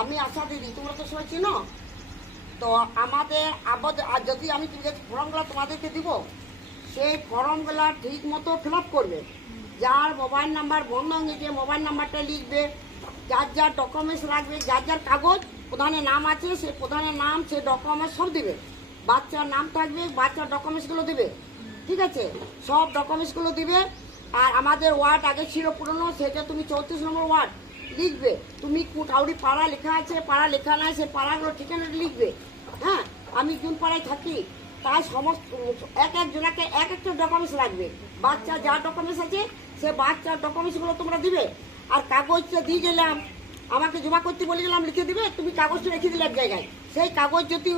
আমি আশা দিদি, তোমরা তো সবাই চিনো। তো আমাদের যদি আমি যে ফর্মগুলো তোমাদেরকে দিব, সেই ফর্মগুলো ঠিক মতো ফিল আপ করবে। যার মোবাইল নাম্বার বন্ধ হয়ে গেছে মোবাইল নাম্বারটা লিখবে, যার যার ডকুমেন্টস লাগবে, যার যার কাগজ প্রধানের নাম আছে সেই প্রধানের নাম, সেই ডকুমেন্টস সব দিবে। বাচ্চার নাম থাকবে, বাচ্চার ডকুমেন্টসগুলো দিবে, ঠিক আছে? সব ডকুমেন্টসগুলো দিবে। আর আমাদের ওয়ার্ড আগে ছিল পুরনো, সেটা তুমি 34 নম্বর ওয়ার্ড লিখবে। তুমি কাউরি পাড়া লেখা আছে, পাড়া লেখা নাই, সে পাড়াগুলো ঠিকানাটা লিখবে। হ্যাঁ, আমি কোন পাড়ায় থাকি তাই সমস্ত এক একজনাকে এক একটা ডকুমেন্টস লাগবে। বাচ্চা যা ডকুমেন্টস আছে সে বাচ্চার ডকুমেন্টসগুলো তোমরা দিবে। আর কাগজটা দিয়ে গেলাম, আমাকে জমা করতে বলে গেলাম, লিখে দিবে। তুমি কাগজটা রেখে দিলে এক জায়গায়, সেই কাগজ যদি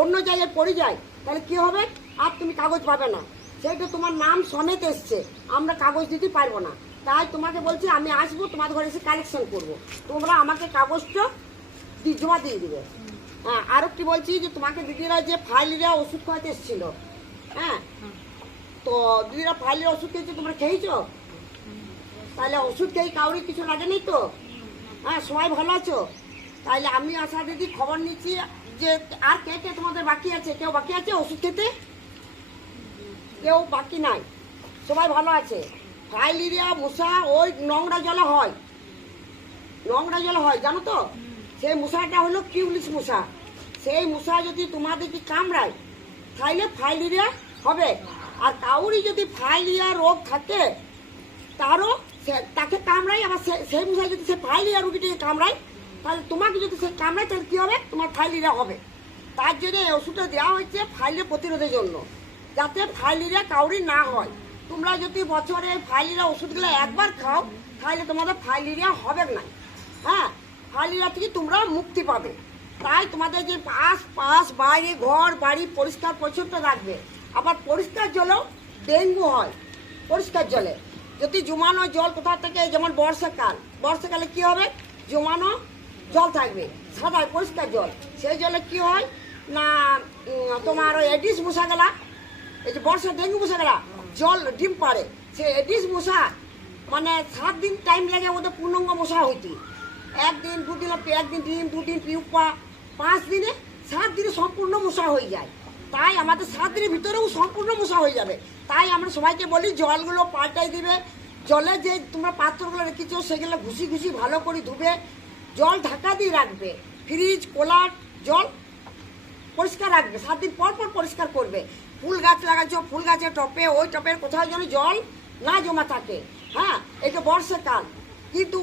অন্য জায়গায় পড়ে যায় তাহলে কি হবে? আর তুমি কাগজ পাবে না। সেইটা তোমার নাম সমেত এসছে, আমরা কাগজ দিতে পারবো না। তাই তোমাকে বলছি আমি আসবো, তোমাদের ঘরে এসে কালেকশন করবো, তোমরা আমাকে কাগজটা জমা দিয়ে দিবে। হ্যাঁ, আর একটি বলছি যে তোমাকে দিদিরা যে ফাইলরা ওষুধ খাওয়াতে এসেছিল, হ্যাঁ, তো দিদিরা ফাইলের ওষুধ খেয়েছে, তোমরা খেয়েছো? তাহলে ওষুধ খেয়ে কাউরি কিছু লাগেনি তো? হ্যাঁ, সবাই ভালো আছো? তাহলে আমি আশা দিদি খবর নিচ্ছি যে আর কে কে তোমাদের বাকি আছে? কেউ বাকি আছে ওষুধ খেতে? কেউ বাকি নাই, সবাই ভালো আছে। ফাইলেরিয়া মশা ওই নোংরা জলে হয়, নোংরা জলে হয়, জানো তো? সেই মশাটা হলো কিউলিস মশা। সেই মশা যদি তোমাদেরকে কামড়ায় তাহলে ফাইলেরিয়া হবে। আর কাউরি যদি ফাইলেরিয়া রোগ থাকে তারও তাকে কামড়ায়, আবার সেই মশা যদি সে ফাইলেরিয়া রোগীটাকে কামড়ায় তাহলে তোমাকে যদি সে কামড়ায় তাহলে কী হবে? তোমার ফাইলেরিয়া হবে। তার জন্য এই ওষুধটা দেওয়া হয়েছে ফাইলেরিয়া প্রতিরোধের জন্য, যাতে ফাইলেরিয়া কাউরি না হয়। তোমরা যদি বছরে ফাইলেরিয়া ওষুধগুলো একবার খাও তাহলে তোমাদের ফাইলেরিয়া হবে না। হ্যাঁ, ফাইলেরিয়া থেকে তোমরা মুক্তি পাবে। তাই তোমাদের যে পাশ বাইরে ঘর বাড়ি পরিষ্কার পরিচ্ছন্ন রাখবে। আবার পরিষ্কার জলেও ডেঙ্গু হয়, পরিষ্কার জলে যদি জমানো জল কোথা থেকে, যেমন বর্ষাকালে কি হবে? জমানো জল থাকবে, সাদা পরিষ্কার জল, সেই জলে কি হয় না তোমার ওই এডিস মশা গেলা, এই যে বর্ষা ডেঙ্গু মশা গেলা জল ডিম পারে, সে এডিস মশা মানে 7 দিন টাইম লাগে ওদের পূর্ণাঙ্গ মশা হইতে। একদিন দুদিন ডিম, দুদিন পিউপা, 5 দিনে 7 দিনে সম্পূর্ণ মশা হয়ে যায়। তাই আমাদের 7 দিনের ভিতরেও সম্পূর্ণ মশা হয়ে যাবে। তাই আমরা সবাইকে বলি জলগুলো পাল্টাই দিবে। জলে যে তোমরা পাত্রগুলো রেখেছো সেগুলো ঘুষি ভালো করে ধুবে, জল ঢাকা দিয়ে রাখবে। ফ্রিজ কোলার জল পরিষ্কার রাখবে, 7 দিন পর পরিষ্কার করবে। ফুল গাছ লাগাচ্ছ, ফুল গাছের টপে, ওই টপের কোথাও যেন জল না জমা থাকে। হ্যাঁ, এটা বর্ষাকাল, কিন্তু